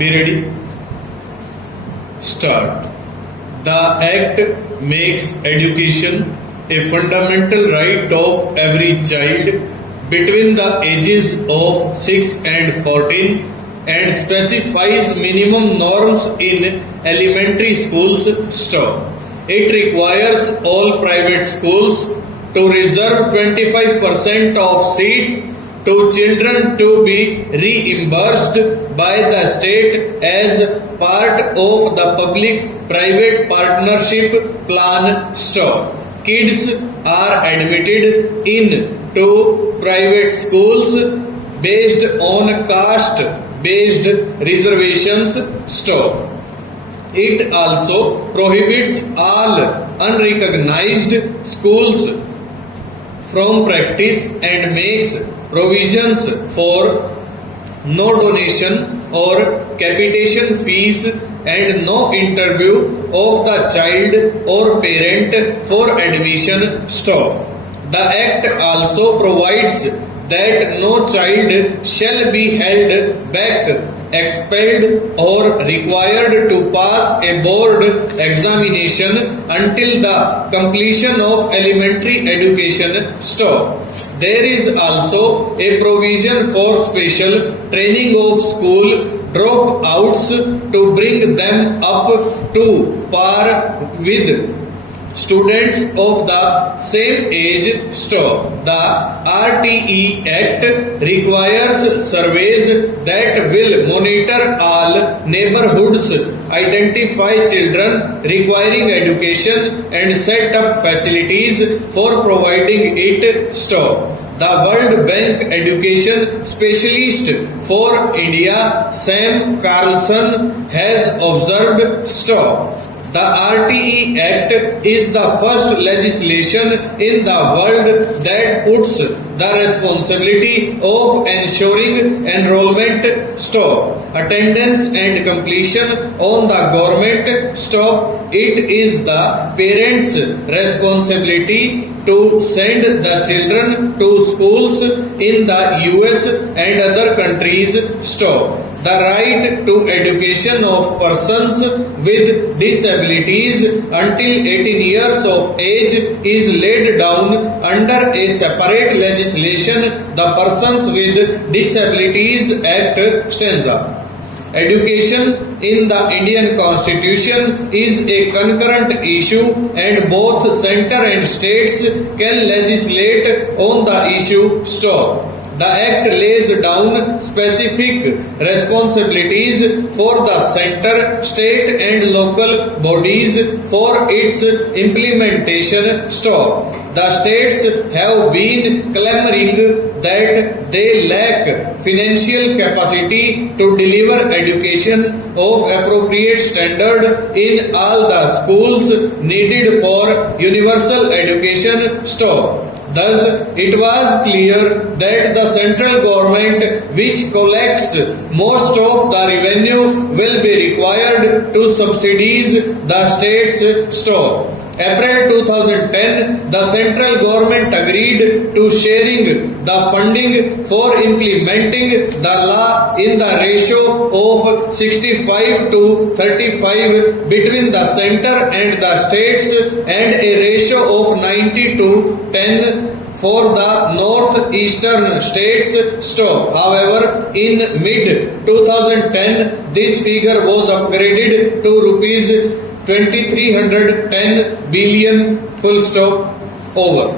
Be ready? Start. The Act makes education a fundamental right of every child between the ages of 6 and 14 and specifies minimum norms in elementary schools. Stop. It requires all private schools to reserve 25% of seats to children to be reimbursed by the state as part of the public-private partnership plan. Stop. Kids are admitted into private schools based on caste-based reservations. Stop. It also prohibits all unrecognized schools from practice and makes provisions for no donation or capitation fees and no interview of the child or parent for admission. Stop. The Act also provides that no child shall be held back, expelled or required to pass a board examination until the completion of elementary education. Stop. There is also a provision for special training of school dropouts to bring them up to par with students of the same age. Stop. The RTE Act requires surveys that will monitor all neighborhoods, identify children requiring education and set up facilities for providing it. Stop. The World Bank Education Specialist for India, Sam Carlson, has observed. Stop. The RTE Act is the first legislation in the world that puts the responsibility of ensuring enrollment, stop, attendance and completion on the government. Stop. It is the parents' responsibility to send the children to schools in the US and other countries. Stop. The right to education of persons with disabilities until 18 years of age is laid down under a separate legislation, the Persons with Disabilities Act, stanza. Education in the Indian Constitution is a concurrent issue and both center and states can legislate on the issue. Stop. The Act lays down specific responsibilities for the center, state and local bodies for its implementation. Stop. The states have been clamoring that they lack financial capacity to deliver education of appropriate standard in all the schools needed for universal education. Stop. Thus, it was clear that the central government, which collects most of the revenue, will be required to subsidize the states. Stop. April 2010, the central government agreed to sharing the funding for implementing the law in the ratio of 65 to 35 between the center and the states and a ratio of 90 to 10 for the northeastern states. Stop. However, in mid-2010, this figure was upgraded to rupees 2310 billion. Full stop. Over.